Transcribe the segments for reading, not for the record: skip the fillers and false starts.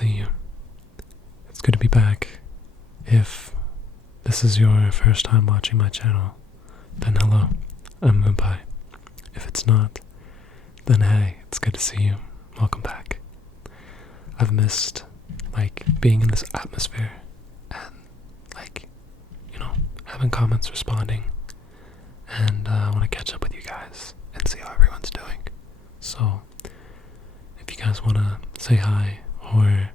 see you. It's good to be back. If this is your first time watching my channel, then hello, I'm Mumbai. If it's not, then hey, it's good to see you. Welcome back. I've missed, being in this atmosphere and, having comments, responding, and I want to catch up with you guys and see how everyone's doing. So, if you guys want to say hi or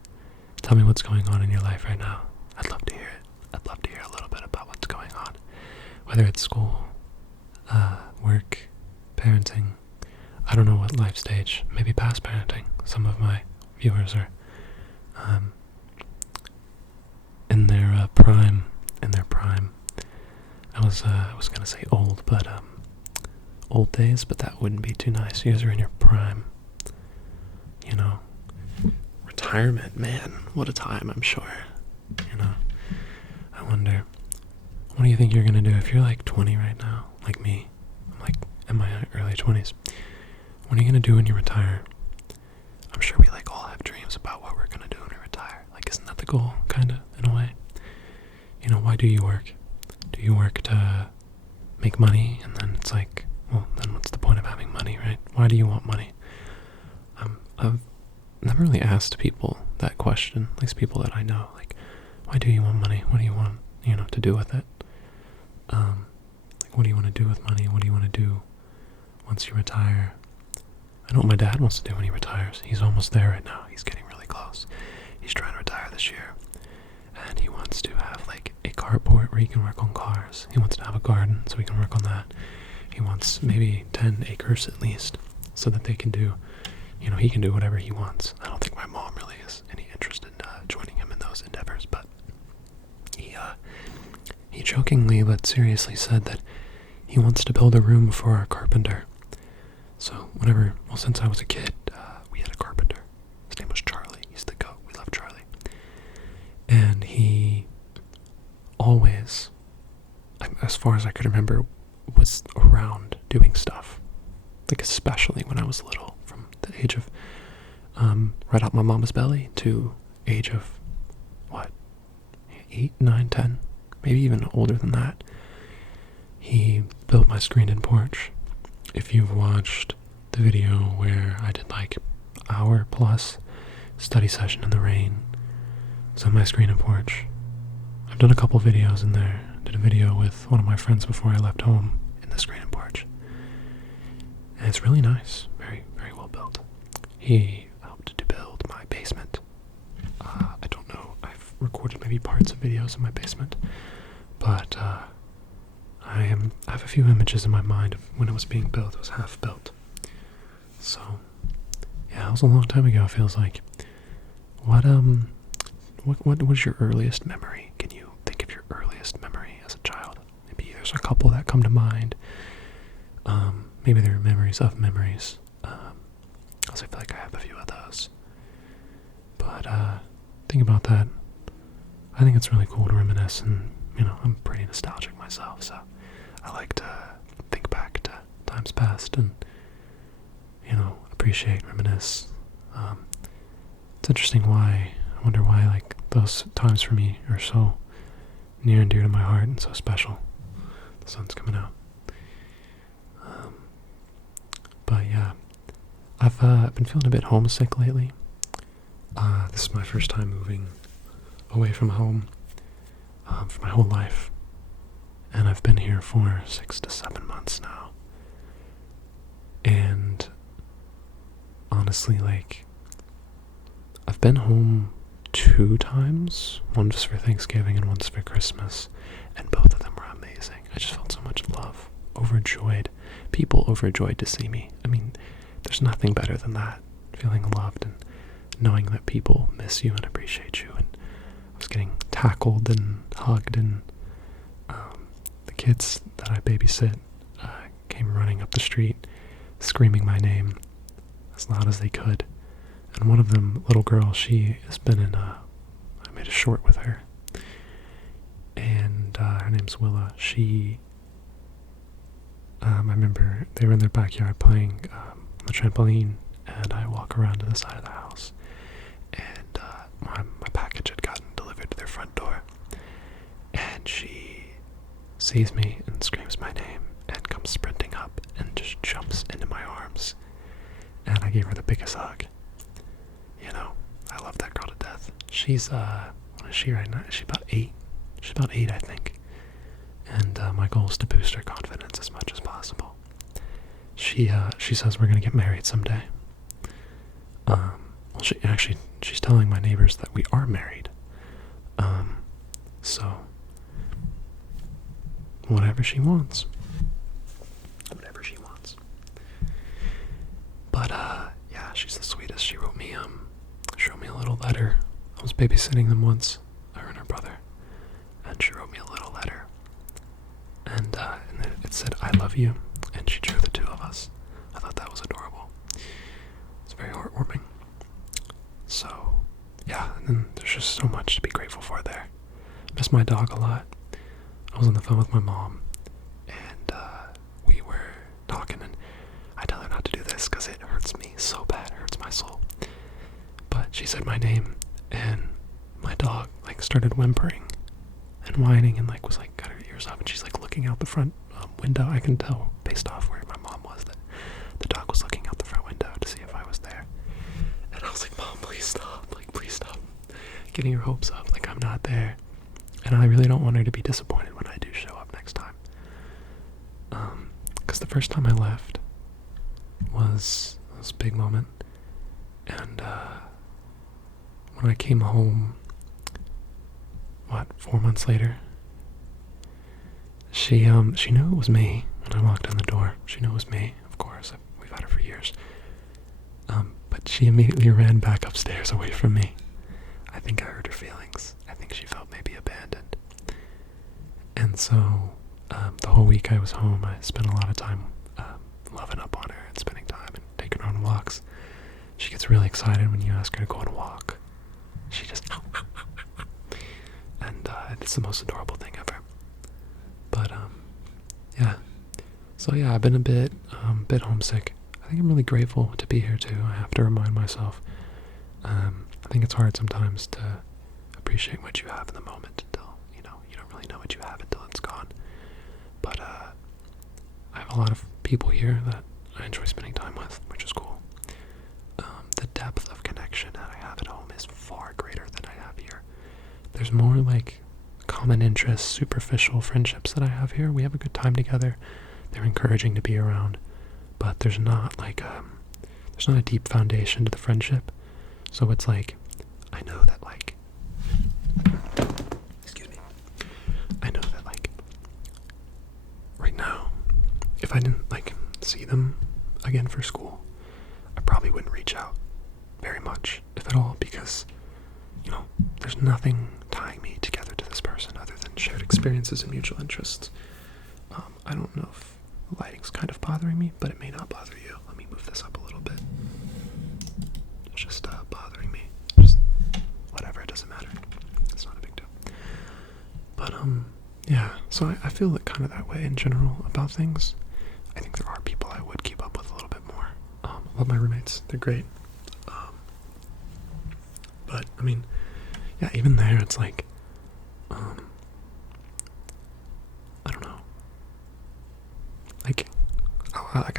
tell me what's going on in your life right now, I'd love to hear it. I'd love to hear a little bit about what's going on, whether it's school, work, parenting. I don't know what life stage, maybe past parenting. Some of my viewers are in their prime. I was gonna say old, but old days, but that wouldn't be too nice. You guys are in your prime. Retirement, man, what a time, I'm sure. I wonder, what do you think you're gonna do if you're 20 right now, like me? I'm in my early 20s. What are you gonna do when you retire? I'm sure we all have dreams about what we're gonna do when we retire. Isn't that the goal, kinda, in a way? Why do you work? Do you work to make money? And then it's well, then what's the point of having money, right? Why do you want money? I've never really asked people that question, at least people that I know. Why do you want money? What do you want, to do with it? What do you want to do with money? What do you want to do once you retire? I know what my dad wants to do when he retires. He's almost there right now. He's getting really close. He's trying to retire this year. And he wants to have a carport where he can work on cars. He wants to have a garden so he can work on that. He wants maybe 10 acres at least so that they can do, he can do whatever he wants. I don't think my mom really has any interest in joining him in those endeavors, but he jokingly but seriously said that he wants to build a room for our carpenter. So since I was a kid, we had a carpenter. His name was Charlie. He's the goat. We love Charlie. And he always, as far as I could remember, was around doing stuff. Especially when I was little, from the age of right out my mama's belly to age of 8, 9, 10, maybe even older than that. He built my screened-in porch. If you've watched the video where I did hour plus study session in the rain, it's on my screened-in porch. I've done a couple videos in there. Did a video with one of my friends before I left home in the screened-in porch. And it's really nice. Very, very well built. He helped to build my basement. I don't know. I've recorded maybe parts of videos in my basement. But I have a few images in my mind of when it was being built. It was half built. So, yeah, it was a long time ago, it feels like. What was your earliest memory? Can you think of your earliest memory as a child? Maybe there's a couple that come to mind. Maybe there are memories of memories. Also, I feel like I have a few of those. But think about that. I think it's really cool to reminisce, and I'm pretty nostalgic myself, so I like to think back to times past and appreciate, reminisce. It's interesting I wonder why those times for me are so near and dear to my heart and so special. The sun's coming out. But yeah, I've been feeling a bit homesick lately. This is my first time moving away from home for my whole life, and I've been here for 6 to 7 months now. And honestly, I've been home 2 times, one just for Thanksgiving and once for Christmas, and both of them were amazing. I just felt so much love, overjoyed, people overjoyed to see me. I mean, there's nothing better than that, feeling loved and knowing that people miss you and appreciate you. And I was getting tackled and hugged, and the kids that I babysit came running up the street, screaming my name as loud as they could. And one of them, little girl, she has been in I made a short with her, and her name's Willa. I remember they were in their backyard playing on the trampoline, and I walk around to the side of the house, and my package had gotten delivered to their front door, and she sees me and screams my name and comes sprinting up and just jumps into my arms, and I gave her the biggest hug. You know, I love that girl to death. She's what is she right now? She's about 8. She's about 8, I think. And my goal is to boost her confidence as much as possible. She says we're gonna get married someday. Well, she's telling my neighbors that we are married. So whatever she wants. Whatever she wants. But yeah, she's the sweetest. She wrote me a little letter. I was babysitting them once, her and her brother, and she wrote me a little letter. And it said, "I love you," and she drew the two of us. I thought that was adorable. It's very heartwarming. So, yeah, and then there's just so much to be grateful for there. Miss my dog a lot. I was on the phone with my mom, and we were talking, and I tell her not to do this because it hurts me so bad. It hurts my soul. But she said my name, and my dog, like, started whimpering and whining and, like, was, like, got her ears up, and she's, like, looking out the front window. I can tell based off where my mom was that the dog was looking out the front window to see if I was there. And I was like, "Mom, please stop. Like, please stop getting your hopes up. Like, I'm not there." And I really don't want her to be disappointed when I do show up next time. Because the first time I left was a big moment. And when I came home, 4 months later, she knew it was me when I walked in the door. She knew it was me, of course. We've had her for years. But she immediately ran back upstairs away from me. I think I hurt her feelings. I think she felt maybe abandoned. And so, the whole week I was home, I spent a lot of time loving up on her and spending time and taking her on walks. She gets really excited when you ask her to go on a walk. She just and it's the most adorable thing ever. But yeah. So yeah, I've been a bit homesick. I think I'm really grateful to be here too. I have to remind myself. I think it's hard sometimes to appreciate what you have in the moment until, you don't really know what you have until it's gone. But I have a lot of people here that I enjoy spending time with, which is cool. The depth of connection that I have at home is far greater than I have here. There's more like common interests, superficial friendships that I have here. We have a good time together. They're encouraging to be around, but there's not like there's not a deep foundation to the friendship. So it's like, I know that like, right now, if I didn't like see them again for school, I probably wouldn't reach out very much, if at all, because, there's nothing tying me together to this person other than shared experiences and mutual interests. I don't know if the lighting's kind of bothering me, but it may not bother you. Let me move this up a little bit. It's just bothering me. Just whatever, it doesn't matter. It's not a big deal. But yeah, so I feel like kind of that way in general about things. I think there are people I would keep up with a little bit more. I love my roommates. They're great. But, I mean, yeah, even there, it's like, I don't know. Like,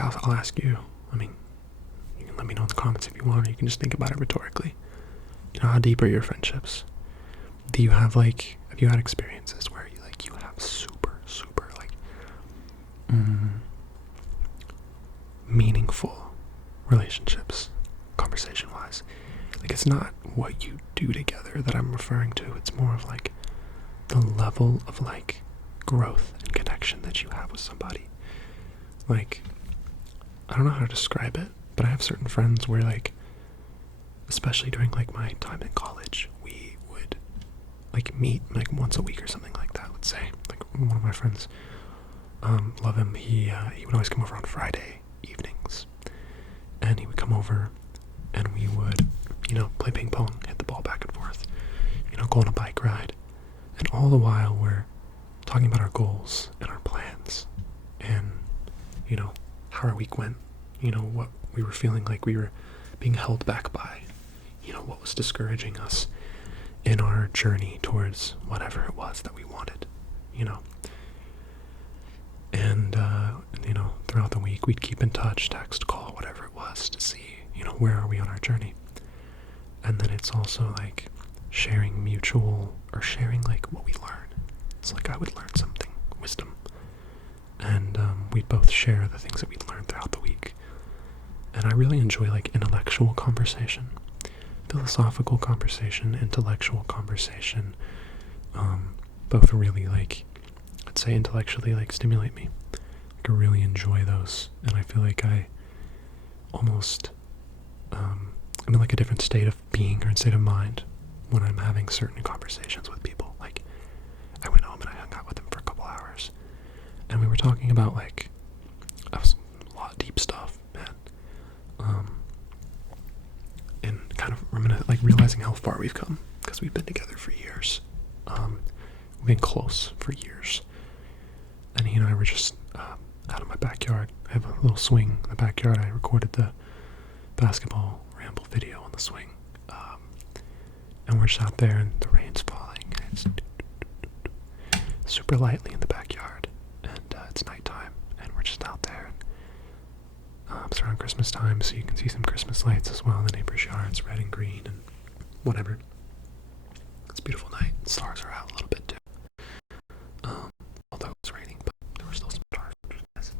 I'll ask you. I mean, you can let me know in the comments if you want, or you can just think about it rhetorically. How deep are your friendships? Do you have, like, have you had experiences where you have super, super, like, meaningful relationships, conversation-wise? Like, it's not what you do together that I'm referring to. It's more of, like, the level of, like, growth and connection that you have with somebody. Like, I don't know how to describe it, but I have certain friends where, like, especially during, like, my time in college, we would, like, meet, like, once a week or something like that, let's say. Like, one of my friends, love him, he would always come over on Friday evenings, and he would come over, and we would, play ping pong, hit the ball back and forth, go on a bike ride, and all the while we're talking about our goals and our plans, and, how our week went, what we were feeling like we were being held back by, what was discouraging us, in our journey towards whatever it was that we wanted, you know. And, throughout the week, we'd keep in touch, text, call, whatever it was, to see, where are we on our journey. And then it's also like sharing like what we learn. It's like I would learn something, wisdom. And we'd both share the things that we'd learned throughout the week. And I really enjoy like intellectual conversation, philosophical conversation, intellectual conversation. Both really like, I'd say intellectually like stimulate me. Like I really enjoy those, and I feel like I almost I'm in like a different state of being or state of mind when I'm having certain conversations with people. Like I went home and I hung out with them for a couple hours, and we were talking about like a lot of deep stuff, man. And kind of realizing how far we've come because we've been together for years. We've been close for years. And he and I were just out of my backyard. I have a little swing in the backyard. I recorded the basketball ramble video on the swing. And we're just out there and the rain's falling. And it's super lightly in the backyard. And it's nighttime. And we're just out there. And, it's around Christmas time, so you can see some Christmas lights as well in the neighbor's yards, red and green and whatever. It's a beautiful night. The stars are out a little bit too. Although it was raining, but there were still some stars, which was nice.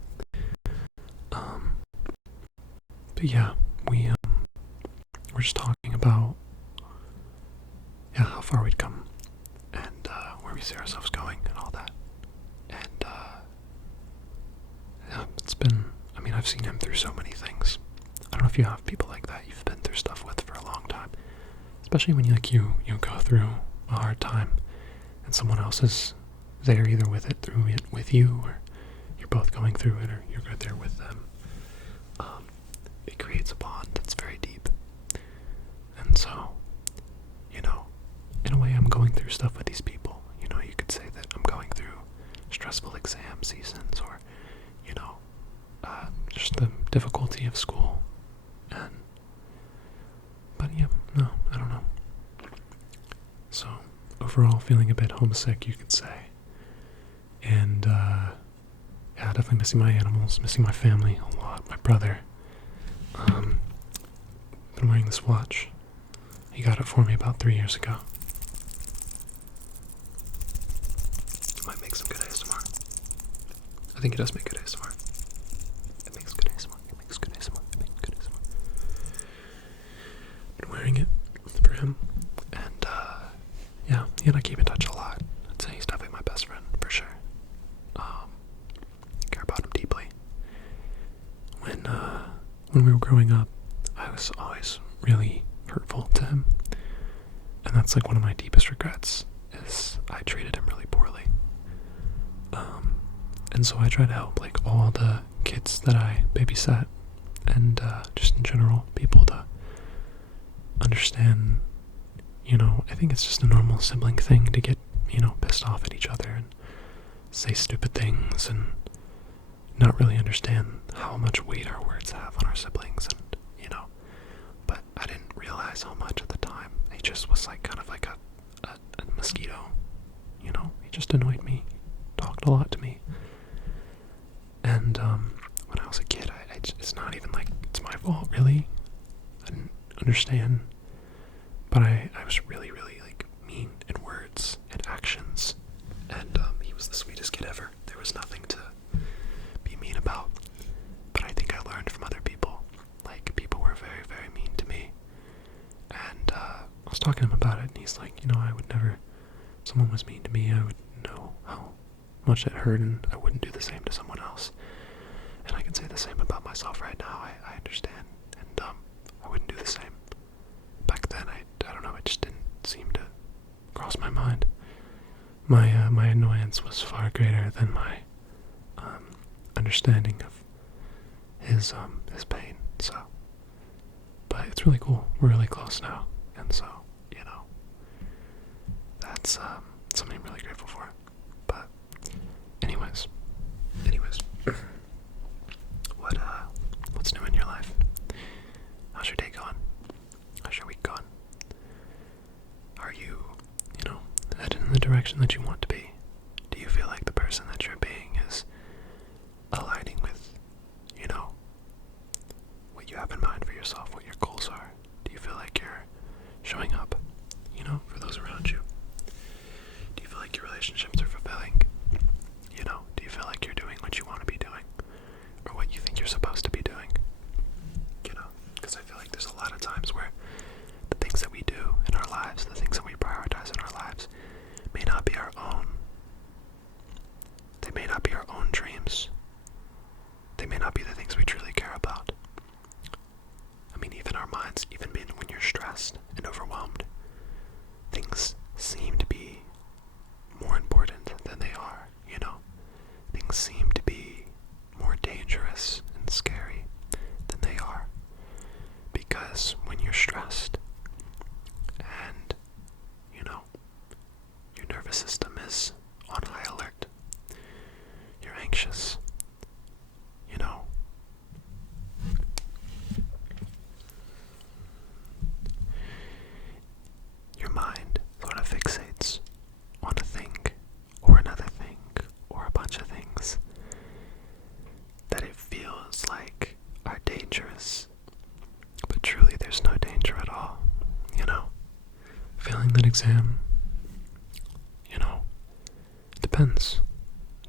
But yeah, we're just talking about how far we'd come and where we see ourselves going and all that. And it's been, I've seen him through so many things. I don't know if you have people like that you've been through stuff with for a long time, especially when you go through a hard time and someone else is there either through it with you, or you're both going through it, or you're there with them. It creates a bond that's very deep. And so, in a way I'm going through stuff with these people. You could say that I'm going through stressful exam seasons, or just the difficulty of school. But yeah, no, I don't know. So overall feeling a bit homesick, you could say. And definitely missing my animals, missing my family a lot, my brother. Been wearing this watch. He got it for me about 3 years ago. Might make some good ASMR. I think it does make good ASMR. It makes good ASMR. It makes good ASMR. It makes good ASMR. Been wearing it for him. And he and I keep in touch a lot. I'd say he's definitely my best friend, for sure. Care about him deeply. When we were growing up, I was always really hurtful to him. And that's like one of my deepest regrets, is I treated him really poorly. And so I try to help like all the kids that I babysat, and just in general, people to understand, I think it's just a normal sibling thing to get, pissed off at each other and say stupid things and not really understand how much weight our words have on our siblings, and but I didn't realize how much at the time. He just was like kind of like a mosquito, he just annoyed me, talked a lot to me. And when I was a kid, it's not even like it's my fault, really. I didn't understand, but I was really, really like mean in words and actions. And he was the sweetest kid ever. There was nothing to be mean about. But I think I learned from other people. Like, people were very, very mean to me. And I was talking to him about it, and he's like, I would never, if someone was mean to me, I would know how much it hurt, and I wouldn't do the same to someone else. And I can say the same about myself right now. I understand, and I wouldn't do the same. Back then, I don't know, it just didn't seem to cross my mind. My annoyance was far greater than my understanding of his pain. So, but it's really cool. We're really close now, and so that's something I'm really grateful for. But anyways, what's new in your life? How's your day going? How's your week going? Are you reflection that you want to be? Do you feel like the person that you're being is aligning with, what you have in mind for yourself, what your goals are? Do you feel like you're showing up, for those around you? Do you feel like your relationships are fulfilling? Do you feel like you're doing what you want to be doing? Or what you think you're supposed to be doing? Because I feel like there's a lot of times where the things that we do in our lives, the things that we prioritize in our lives, may not be our own. They may not be our own dreams. They may not be the things we truly care about. I mean, even our minds, even when you're stressed and overwhelmed, things seem to be more important than they are, Things seem to be more dangerous and scary than they are. Because when you're stressed and, your nervous system is on high alert, you're anxious, your mind sort of fixates on a thing or another thing or a bunch of things that it feels like are dangerous, but truly there's no danger at all. Failing that exam, depends.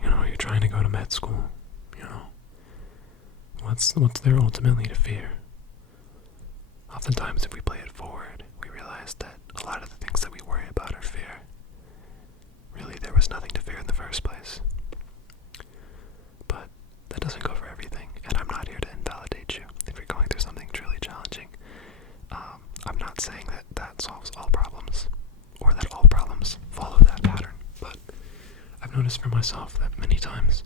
You're trying to go to med school, what's there ultimately to fear? Oftentimes if we play it forward, we realize that a lot of the things that we worry about are fear. Really, there was nothing to fear in the first place. But that doesn't go for everything, and I'm not here to invalidate you if you're going through something truly challenging. I'm not saying that that solves all problems, or that all problems follow that pattern, but I've noticed for myself that many times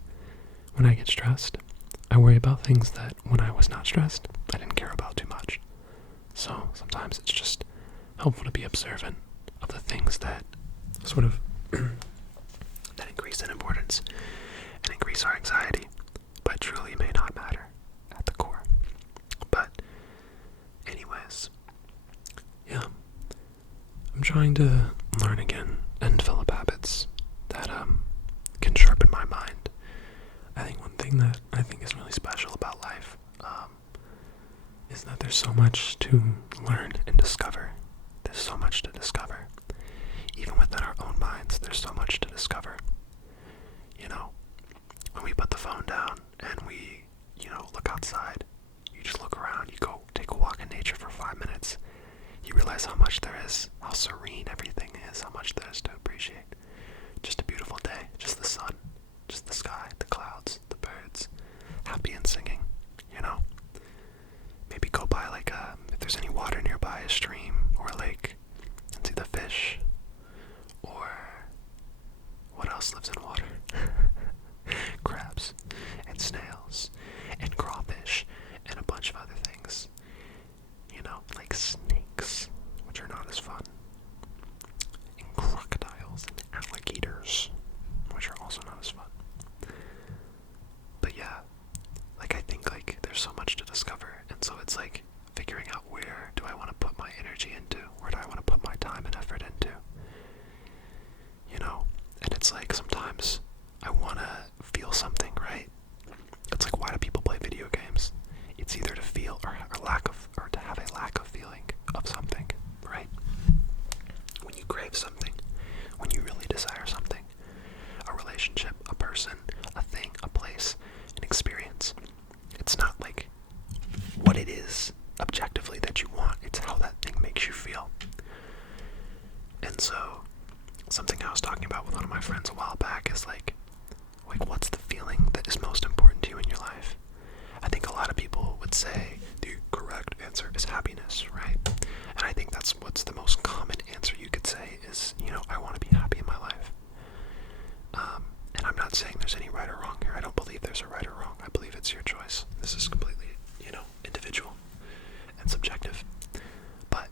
when I get stressed, I worry about things that when I was not stressed, I didn't care about too much. So sometimes it's just helpful to be observant of the things that sort of that increase in importance and increase our anxiety, but truly may not matter at the core. But anyways, yeah, I'm trying to learn again and develop habits that can sharpen my mind. I think one thing that I think is really special about life is that there's so much to learn and discover. There's so much to discover. Even within our own minds, there's so much to discover. When we put the phone down and we, look outside, you just look around, you go take a walk in nature for 5 minutes, you realize how much there is, how serene everything is, how much there is to appreciate. Just a beautiful day, just the sun, just the sky, the clouds, the birds, happy and singing, Maybe go by if there's any water nearby, a stream or a lake, and see the fish. Or what else lives in water? Crabs and snails and crawfish and a bunch of other things. Like snakes, which are not as fun. And crocodiles and alligators, which are also not as fun. But yeah, I think there's so much to discover, and so it's figuring out where do I want to put my energy into, where do I want to put my time and effort into, and it's sometimes I want to feel something, right? It's why do people play video games? It's either to feel or to have a lack of feeling of something, right? When you crave something, when you really desire something, a relationship, a person, a thing, a place, an experience, it's not what it is objectively that you want, it's how that thing makes you feel. And so something I was talking about with one of my friends a while back is what's the feeling that is most important to you in your life? I think a lot of people would say the correct answer is happiness, right? And I think that's what's the most common answer you could say is, I want to be happy in my life. And I'm not saying there's any right or wrong here. I don't believe there's a right or wrong. I believe it's your choice. This is completely, individual and subjective. But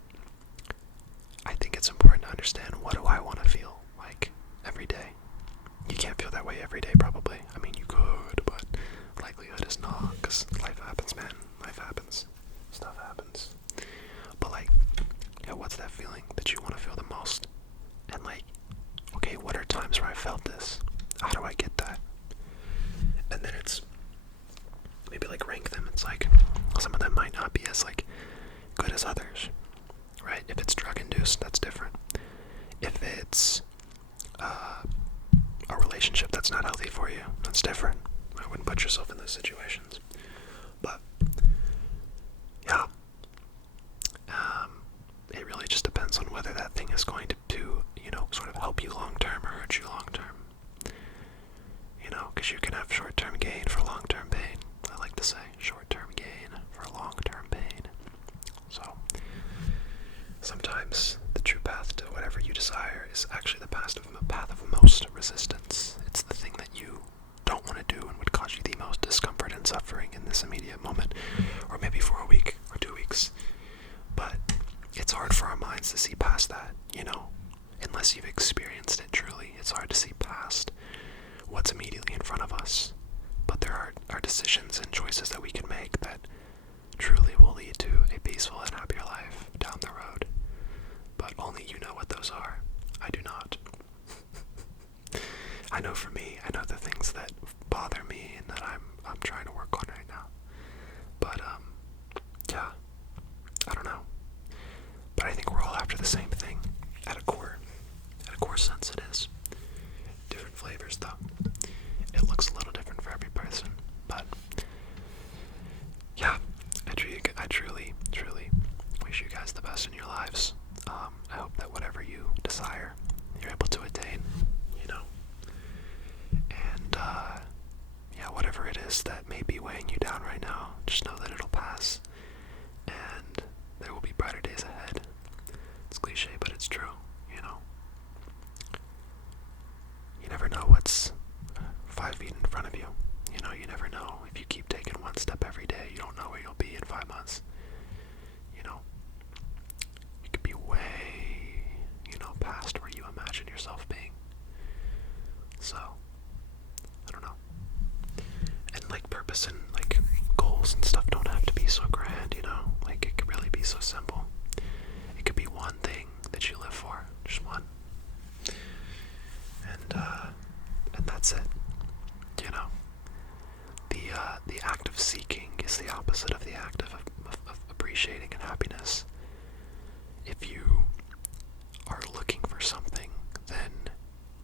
I think it's important to understand, what do I want to feel every day? You can't feel that way every day, probably. I mean, you could, but likelihood is not, because life happens, man. Life happens. Stuff happens. But what's that feeling that you want to feel the most? And okay, what are it's like some of them might not be as like good as others, right? If it's drug induced, that's different. If it's a relationship that's not healthy for you, that's different. I wouldn't put yourself in those situations. But yeah, it really just depends on whether that thing is going to sort of help you long term or hurt you long term. Because you can have short term gain for long term pain. I like to say short term gain for long term pain. So sometimes the true path to whatever you desire is actually the path of most resistance. It's the thing that you don't want to do and would cause you the most discomfort and suffering in this immediate moment, or maybe for a week or 2 weeks. But it's hard for our minds to see past that, unless you've experienced it truly. It's hard to see past what's immediately in front of us. But there are decisions and choices that we can make that truly will lead to a peaceful and happier life down the road. But only you know what those are. I do not. I know for me, I know the things that bother me and that I'm trying to work on right now. But yeah, I don't know. But I think we're all after the same thing at a core sense. It is different flavors though. It looks a little different for every person, but yeah, I truly wish you guys the best in your lives. I hope that whatever you desire, you're able to attain, and yeah, whatever it is that may be weighing you down right now, just know that it'll pass, and there will be brighter days ahead. It's cliche, but it's true, You never know what's 5 feet in front of you. You never know. If you keep taking one step every day, you don't know where you'll be in 5 months. You could be way, past where you imagine yourself being. So, I don't know. And purpose and goals and stuff don't have to be so grand, it could really be so simple. It could be one thing that you live for, just one. And that's it. The act of seeking is the opposite of the act of appreciating and happiness. If you are looking for something, then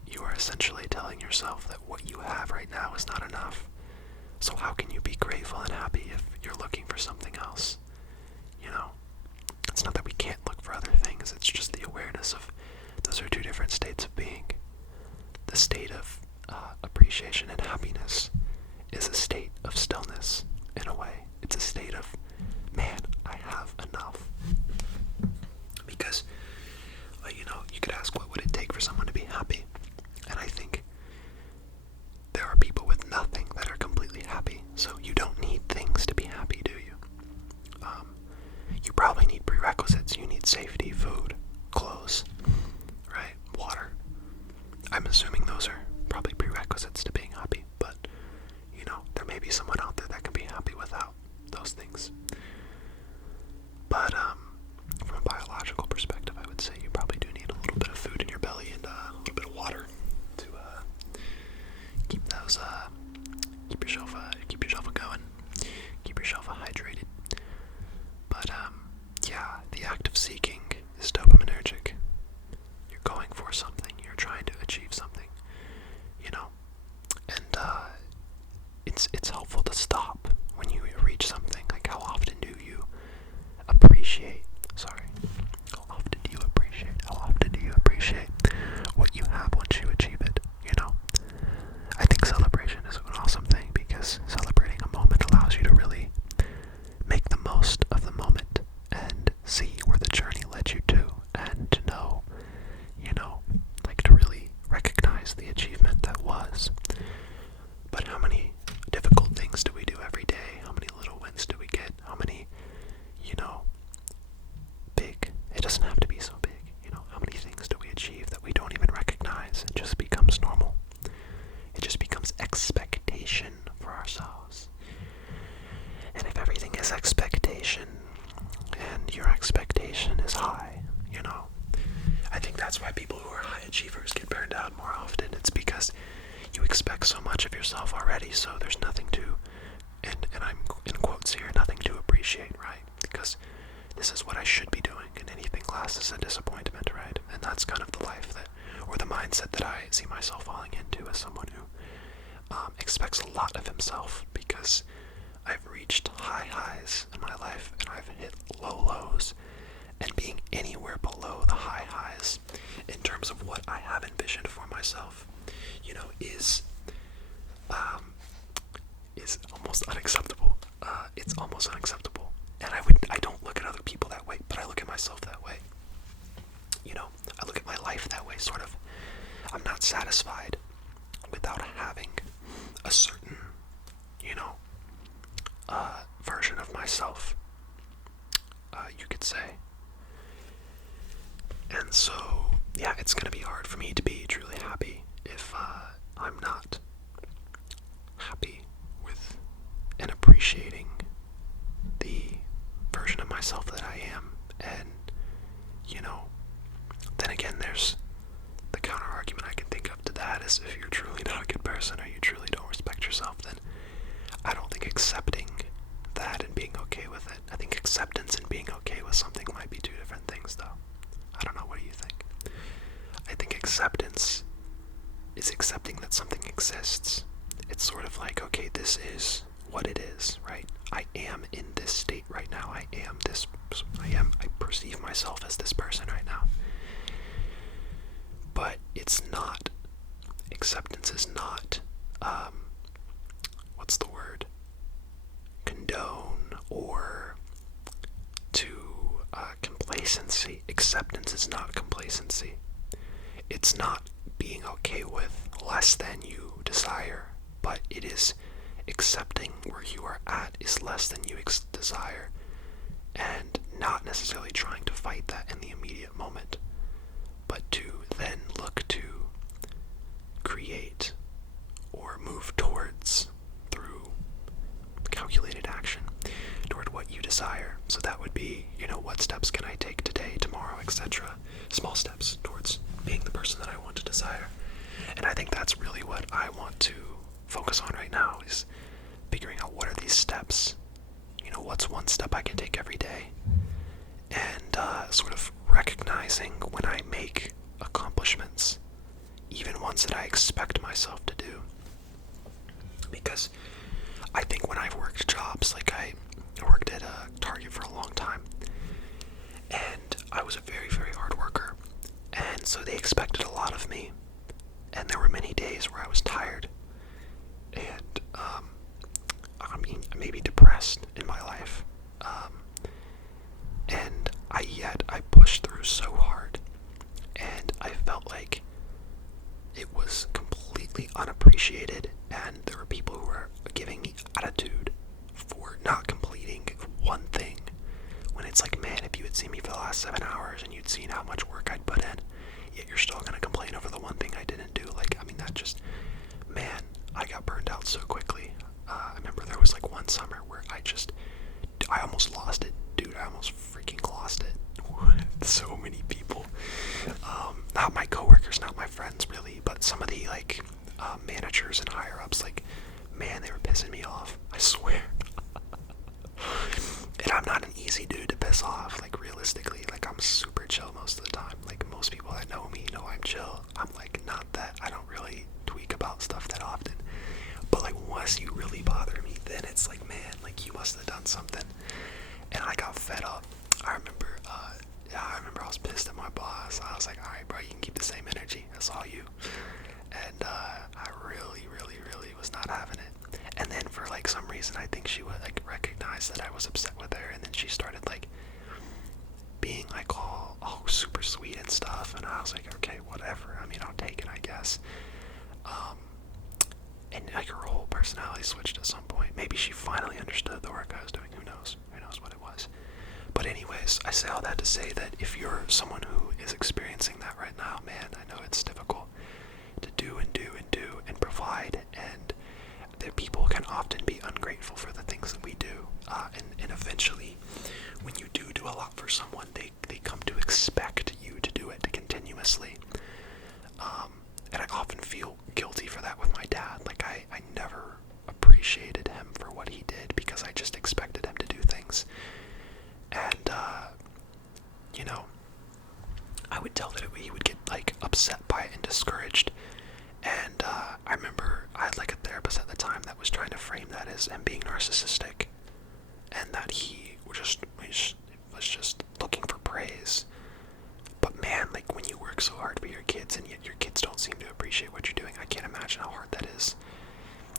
you are essentially telling yourself that what you have right now is not enough. So how can you be grateful and happy if you're looking for something else? It's not that we can't look for other things, it's just the awareness of those are two different states of being. The state of appreciation and happiness is a state of stillness, in a way. It's a state of, man, I have enough. Because, you could ask, what would it take for someone to be happy? And I think there are people with nothing that are completely happy. So you don't need things to be happy, do you? You probably need prerequisites. You need safety, food, clothes, right? Water. I'm assuming those are probably prerequisites to being happy, but there may be someone out there that can be happy without those things. But from a biological perspective, I would say you probably do need a little bit of food in your belly and a little bit of water to keep yourself going, keep yourself hydrated. But yeah, the act of seeking is dopaminergic. You're going for something. You're trying to achieve something. And it's helpful to stop when you reach something. How often do you appreciate? How often do you appreciate what you have once you achieve it? I think celebration is an awesome thing, because celebrating a moment allows you to really make the most of the moment and see where the journey led you to, and to know, to really recognize the achievement that was. But how many difficult things do we do every day? How many little wins do we get? How many, big, it doesn't have to be so big, how many things do we achieve that we don't even recognize? It just becomes normal. It just becomes expectation for ourselves. And if everything is expectation, and your expectation is high, I think that's why people who are high achievers get burned out more often. It's because you expect so much of yourself already, so there's nothing to and I'm in quotes here, nothing to appreciate, right? Because this is what I should be doing, and anything less is a disappointment, right? And that's kind of the life that, or the mindset that I see myself falling into as someone who expects a lot of himself, because I've reached high highs in my life and I've hit low lows, and being anywhere below the high highs in terms of what I have envisioned for myself, is almost unacceptable. It's almost unacceptable, and I don't look at other people that way, but I look at myself that way. I look at my life that way, sort of. I'm not satisfied without having a certain, version of myself, you could say. And so, yeah, it's going to be hard for me to be truly happy if I'm not happy with and appreciating the version of myself that I am. And, then again, there's the counter argument I can think of to that is, if you're truly not a good person or you truly don't respect yourself, then I don't think accepting that and being okay with it. I think acceptance and being okay with something might be two different things, though. I don't know, what do you think? I think acceptance is accepting that something exists. It's sort of like, okay, this is what it is, right? I am in this state right now. I perceive myself as this person right now. But it's not, acceptance is not, what's the word? Condone or to complacency. Acceptance is not complacency. It's not being okay with less than you desire, but it is accepting where you are at is less than you desire, and not necessarily trying to fight that in the immediate moment, but to then look to create or move towards, through calculated action, toward what you desire. So that would be, what steps can I take today, tomorrow, etc. Small steps towards being the person that I want to desire. And I think that's really what I want to focus on right now, is figuring out what are these steps. What's one step I can take every day, and sort of recognizing when I make accomplishments, even ones that I expect myself to do. Because I think when I've worked jobs, like I worked at a Target for a long time, and I was a very, very hard worker, and so they expected a lot of me, and there were many days where I was tired, and maybe depressed in my life, and I pushed through so hard, and I felt like it was completely unappreciated, and there were people who were giving me attitude for not completing one thing, when it's like, man, if you had seen me for the last 7 hours and you'd seen how much work I'd put in, yet you're still gonna complain over the one thing I didn't do. That just, man, I got burned out so quickly. I remember there was like one summer where I almost lost it, dude. I almost freaking lost it. So many people, not my coworkers, not my friends really, but some of the managers and higher ups, man, they were pissing me off, I swear. And I'm not an easy dude to piss off, realistically. I'm super chill most of the time. Most people that know me know I'm chill. I'm not that, I don't really tweak about stuff that often. But once you really bother me, then it's man, you must have done something. And I got fed up. I remember I was pissed at my boss. I was like, alright bro, you can keep the same energy, that's all you. And I really, really, really was not having it. And then for some reason, I think she would recognize that I was upset with her, and then she started being all super sweet and stuff, and I was like, okay, whatever, I'll take it, I guess. And her whole personality switched at some point. Maybe she finally understood the work I was doing, who knows what it was. But anyways, I say all that to say that if you're someone who is experiencing that right now, man, I know it's difficult to do and provide, and that people can often be ungrateful for the things that we do, and eventually when you do a lot for someone, they come to expect you to do it continuously, and I often feel guilty for that with my dad. I never appreciated him for what he did is him being narcissistic, and that he was just looking for praise. But man, like, when you work so hard for your kids and yet your kids don't seem to appreciate what you're doing, I can't imagine how hard that is.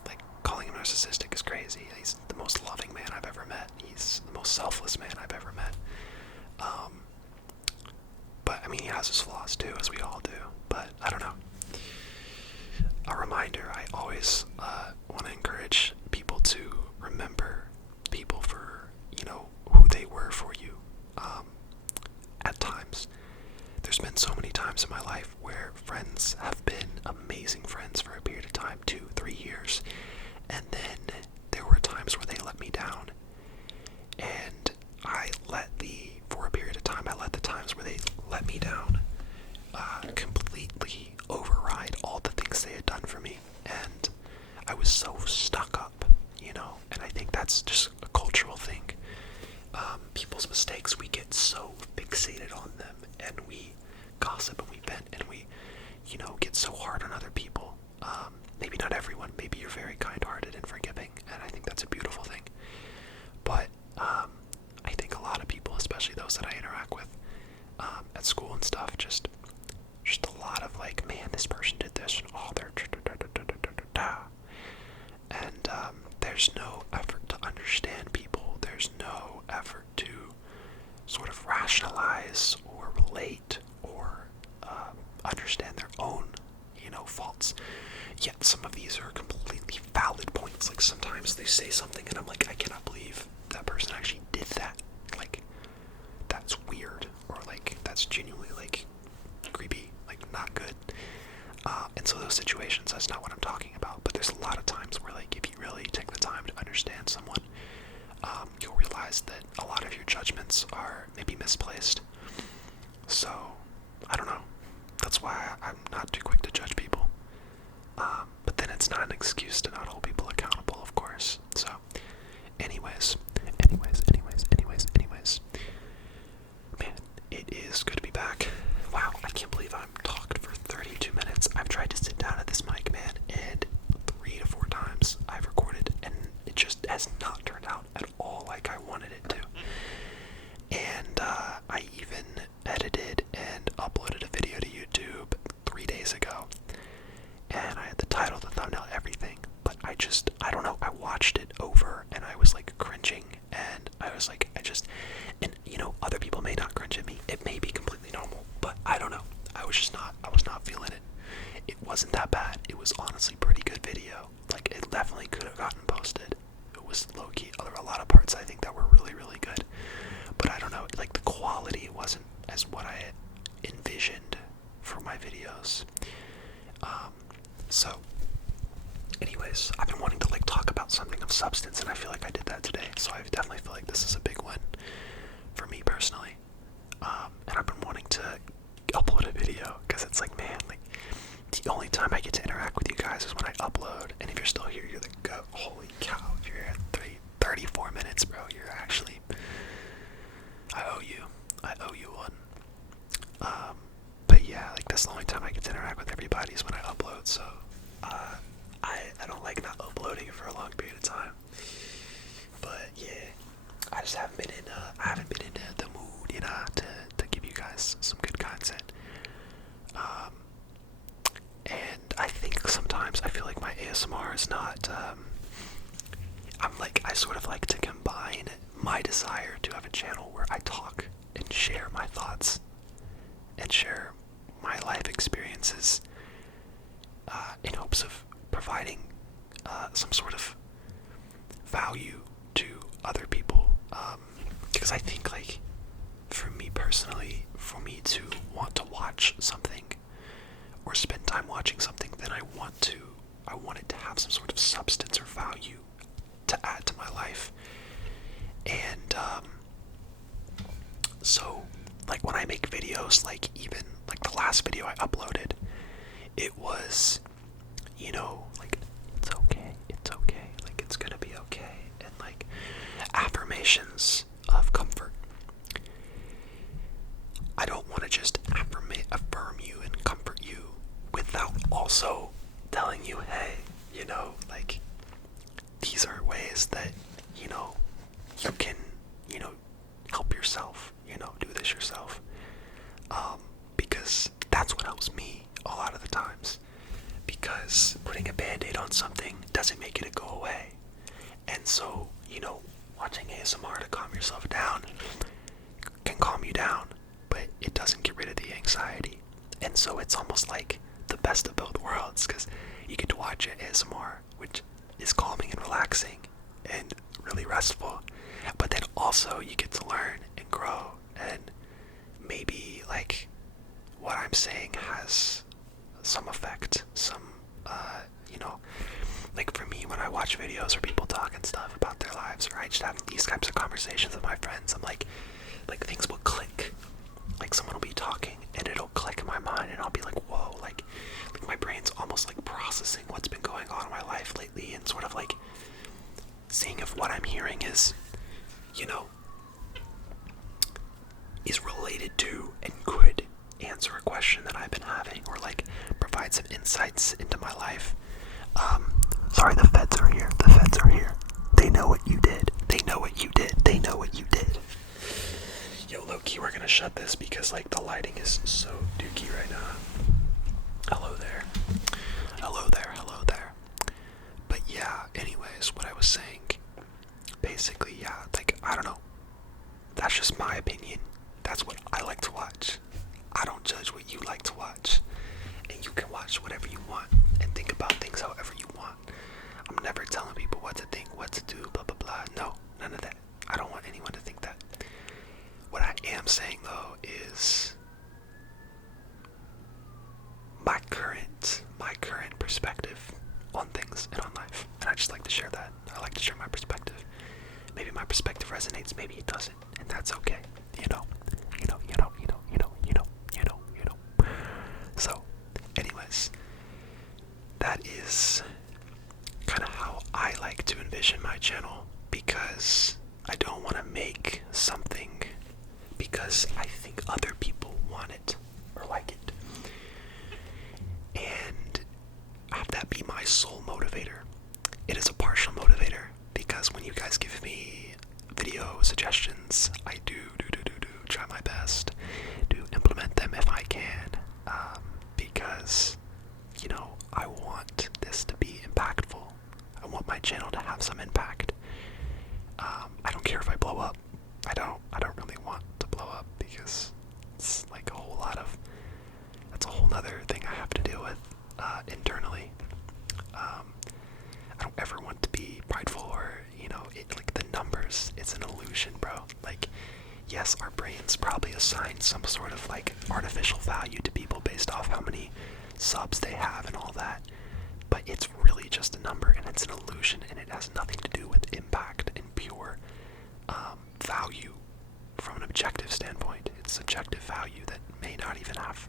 Like, calling him narcissistic is crazy. He's the most loving man I've ever met. He's the most selfless man I've ever met. But I mean, he has his flaws too, as we all do. But I don't know. A reminder, I always want to encourage people to remember people for, who they were for you. At times, there's been so many times in my life where friends have been amazing friends for a period of time, 2-3 years, and then there were times where they let me down, and for a period of time, I let the times where they let me down completely override all the things they had done for me, and I was so stuck up, and I think that's just a cultural thing. People's mistakes, we get so fixated on them, and we gossip and we vent and we, get so hard on other people. Maybe not everyone, maybe you're very kind-hearted and forgiving, and I think that's a beautiful thing. But I think a lot of people, especially those that I interact with at school and stuff, just a lot of like, man, this person did this, and they're and there's no effort to understand people. There's no effort to sort of rationalize or relate or understand their own, faults. Yet some of these are completely valid points. Like, sometimes they say something and I'm like, I cannot believe that person actually did that. Like, that's weird, or like, that's genuinely like creepy, like not good. And so those situations, that's not what I'm talking about. But there's a lot of times where, like, if you really take the time to understand someone, you'll realize that a lot of your judgments are maybe misplaced. So, I don't know. That's why I'm not too quick to judge people. But then it's not an excuse to not hold people accountable, of course. So, anyways. Man, it is good to be back. Wow, I can't believe I've talked for 32 minutes. I've tried to sit down at this mic, man, and 3 to 4 times I've recorded, and it just has not turned out at all like I wanted it to. And I even edited and uploaded a video to YouTube 3 days ago, and I had the title, the thumbnail, everything, but I don't know, I watched it over and I was like cringing, and I was like, and other people may not cringe at me, it may be completely normal, but I don't know, I was not feeling it. It wasn't that bad. It was honestly pretty good video. Like, it definitely could have gotten posted. It was low-key. There were a lot of parts I think that were really, really good, but I don't know, like, the quality wasn't as what I had envisioned for my videos. So anyways, I've been wanting to like talk about something of substance, and I feel like I did that today, so I definitely feel like this is a big one for me personally. And I've been wanting to upload a video, because it's like, man, like, the only time I get to interact with you guys is when I upload, and if you're still here, you're the go. Holy cow, if you're at 34 minutes, bro, you're actually, I owe you one. But yeah, like, that's the only time I get to interact with everybody is when I upload, so I don't like not uploading for a long period of time. But yeah, I just haven't been in the mood, to give you guys some good content. And I think sometimes I feel like my ASMR is not, I sort of like to combine my desire to have a channel where I talk and share my thoughts and share my life experiences, in hopes of providing some sort of value to other people, because I think, like, for me personally, for me to want to watch something or spend time watching something, then I want it to have some sort of substance or value to add to my life. And so, like, when I make videos, like, even like the last video I uploaded, it was, like, it's okay, like, it's gonna be okay, and like affirmations of comfort. I don't want to just affirm you and comfort you without also telling you, hey, like, these are ways is that, you can, help yourself, do this yourself. Because that's what helps me a lot of the times. Because putting a band-aid on something doesn't make it go away. And so, watching ASMR to calm yourself down can calm you down, but it doesn't get rid of the anxiety. And so it's almost like the best of both worlds, because you get to watch ASMR, which is calming and relaxing and really restful, but then also you get to learn and grow, and maybe like what I'm saying has some effect, like for me, when I watch videos where people talk and stuff about their lives, or I just have these types of conversations with my friends, I'm like things will click. Like someone will be talking and it'll click in my mind, and I'll be like, whoa, like my brain's almost like processing what's been going on in my life lately, and sort of like seeing if what I'm hearing is, is related to and could answer a question that I've been having, or like provide some insights into my life. Sorry, the feds are here. The feds are here. They know what you did. They know what you did. They know what you did. Yo, low-key, we're gonna shut this because, like, the lighting is so dookie right now. Hello there. Hello there. Hello there. But yeah, anyways, what I was saying, basically, yeah, like, I don't know. That's just my opinion. That's what I like to watch. I don't judge what you like to watch. And you can watch whatever you want and think about things however you want. I'm never telling people what to think, what to do, blah, blah, blah. No, none of that. I don't want anyone to think that. What I am saying, though, is my current perspective on things and on life. And I just like to share that. I like to share my perspective. Maybe my perspective resonates, maybe it doesn't. And that's okay. So, anyways, that is kind of how I like to envision my channel, because I don't want to make something because I think other people want it or like it, and have that be my sole motivator. It is a partial motivator, because when you guys give me video suggestions, I do try my best to implement them if I can, because I want this to be impactful. I want my channel to have some impact. I don't care if I blow up. I don't really want to blow up, because it's like that's a whole nother thing I have to deal with internally. I don't ever want to be prideful, or like the numbers. It's an illusion, bro. Like, yes, our brains probably assign some sort of like artificial value to people based off how many subs they have and all that, but it's really just a number, and it's an illusion, and it has nothing to do with impact and pure value from an objective standpoint. It's subjective value that may not even have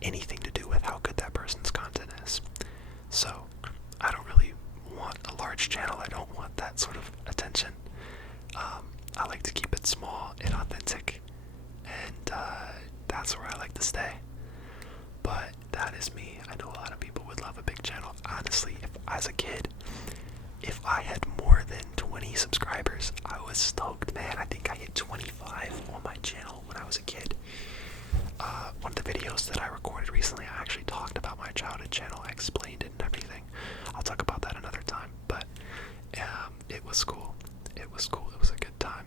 anything to do with how good that person's content is. So I don't really want a large channel. I don't want that sort of attention. I like to keep it small and authentic, and that's where I like to stay. But that is me. I know a lot of people would love a big channel. Honestly, as a kid, if I had more than 20 subscribers, I was stoked, man. I think I hit 25 on my channel when I was a kid. One of the videos that I recorded recently, I actually talked about my childhood channel. I explained it and everything. I'll talk about that another time. But it was cool. It was cool. It was a good time.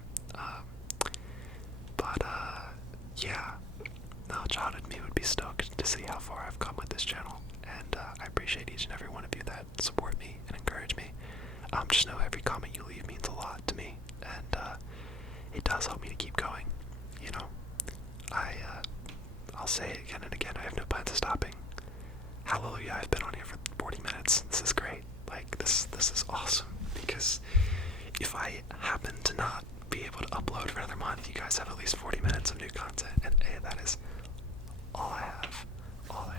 Yeah. No, childhood me would be stoked to see how far I've come with this channel. And I appreciate each and every one of you that support me and encourage me. Just know every comment you leave means a lot to me. And it does help me to keep going. I'll say it again and again. I have no plans of stopping. Hallelujah, I've been on here for 40 minutes. This is great. Like, this is awesome. Because if I happen to not be able to upload for another month, you guys have at least 40 minutes of new content. And that is all I have. All I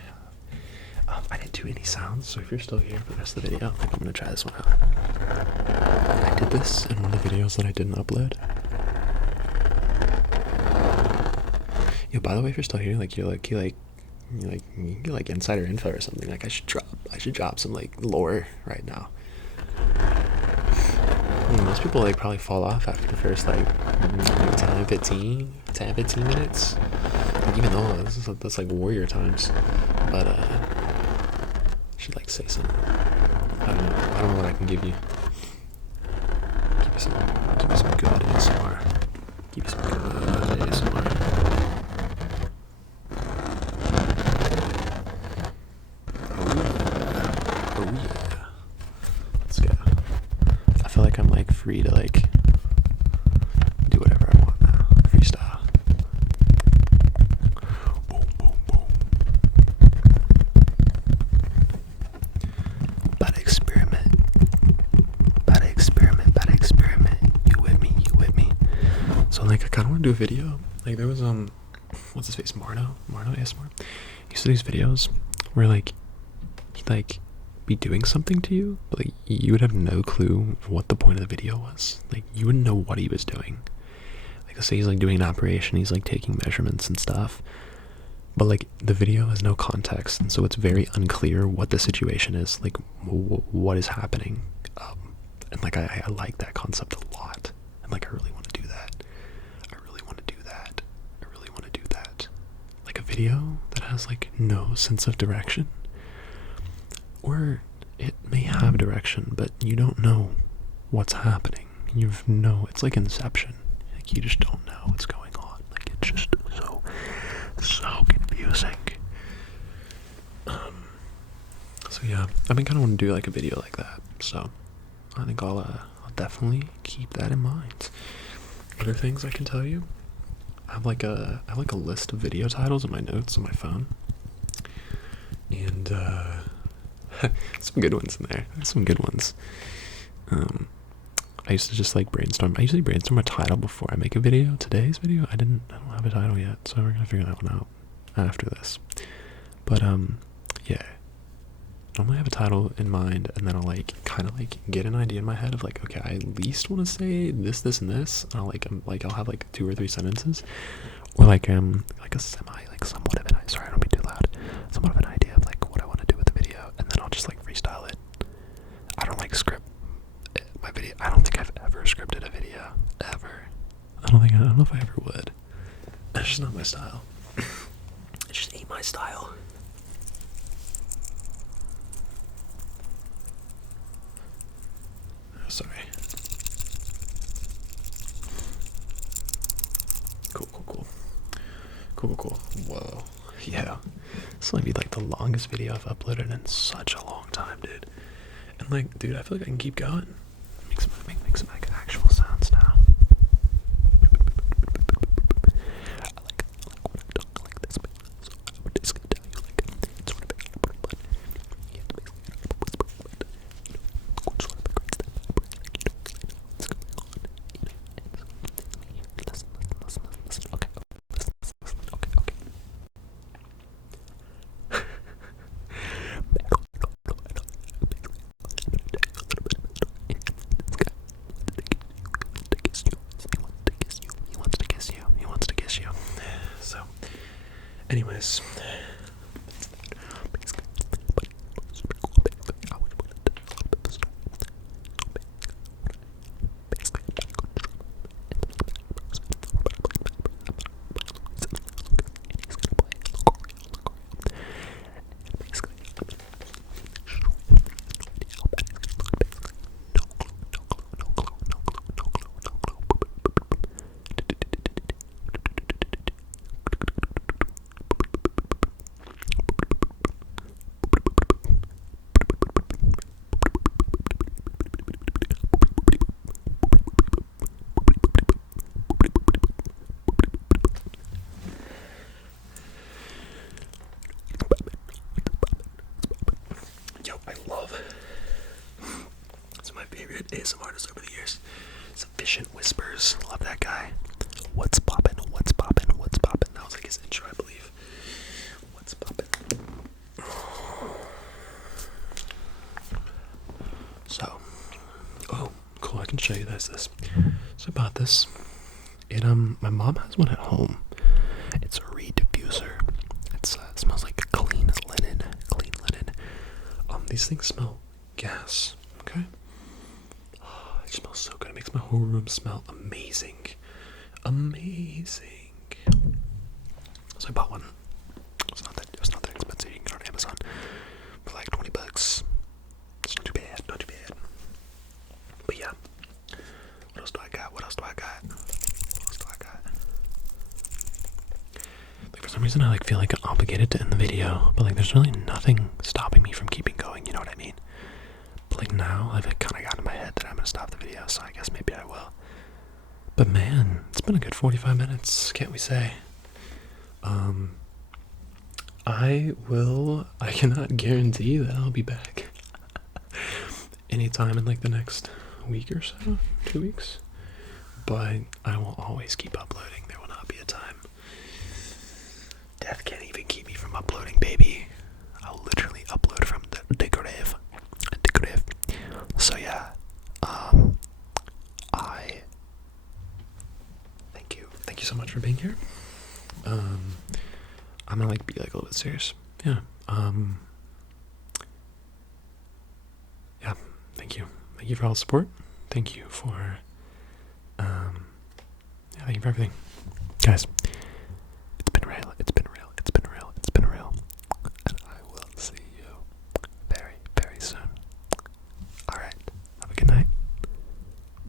have. I didn't do any sounds, so if you're still here for the rest of the video, I think I'm going to try this one out. I did this in one of the videos that I didn't upload. Yo, by the way, if you're still here, like you're insider info or something. Like I should drop some like lore right now. Most people like probably fall off after the first like 10, 15 minutes. Like, even though that's like warrior times, but should like say something. I don't know what I can give you. Give me some good ASMR. Give me some good ASMR. Oh yeah. Let's go. I feel like I'm like free to like do whatever I want now. Freestyle. Boom, boom, boom. About to experiment. You with me? So like I kinda wanna do a video. Like there was what's his face? Marno ASMR. He used to do these videos where like he'd like be doing something to you, but like you would have no clue what the point of the video was. Like you wouldn't know what he was doing. Like let's say he's like doing an operation, he's like taking measurements and stuff, but like the video has no context, and so it's very unclear what the situation is, like what is happening. And like I like that concept a lot, and like I really want to do that. Like a video that has like no sense of direction, or it may have direction, but you don't know what's happening. It's like Inception. Like you just don't know what's going on. Like it's just so confusing. So yeah, I've been kind of wanting to do like a video like that. So I think I'll definitely keep that in mind. Other things I can tell you, I have like a list of video titles in my notes on my phone, and some good ones in there. Some good ones. I used to just like brainstorm. I usually brainstorm a title before I make a video. Today's video, I don't have a title yet, so we're gonna figure that one out after this. But yeah. Normally I have a title in mind, and then I'll like kind of like get an idea in my head of like, okay, I at least want to say this, and this. And I'll have like 2 or 3 sentences, or like a somewhat of an idea. Sorry, I don't be too loud. Somewhat of an idea of like what I want to do with the video, and then I'll just like freestyle it. I don't like script my video. I don't think I've ever scripted a video ever. I don't know if I ever would. That's just not my style. It just ain't my style. Sorry. Cool. Whoa. Yeah. This might be like the longest video I've uploaded in such a long time, dude. And like, dude, I feel like I can keep going. Make some like actual sounds now. I like when I talk like this, so I would just tell you like it's sort of a but you have to basically whisper, but you know, sort of creates that vibrate, like you don't really know what's going on, you know, and listen, okay, listen, okay. He wants to kiss you. So, anyways. ASMR artist over the years. Sufficient Whispers. Love that guy. What's poppin'? That was like his intro, I believe. What's poppin'? So, oh, cool. I can show you this. So I bought this. My mom has one at home. It's a reed diffuser. It smells like clean linen. These things smell gas. Okay. smells so good. It makes my whole room smell amazing. Amazing. So I bought one. It was not that expensive. You can get it on Amazon for like $20. It's not too bad, not too bad. But yeah. What else do I got? Like, for some reason I like feel like obligated to end the video, but like there's really nothing stopping me from keeping going, you know what I mean? But like now I've like kinda got in my head that I'm gonna stop the video, so I guess maybe I will. But man, it's been a good 45 minutes, can't we say? I cannot guarantee that I'll be back anytime in like the next week or so, 2 weeks. But I will always keep uploading. There will not be a time. Death can't even keep me from uploading, baby. I'll literally upload from the grave. So yeah, I thank you so much for being here. I'm gonna like be like a little bit serious. Yeah. Yeah. Thank you for all the support. Thank you for yeah, thank you for everything, guys.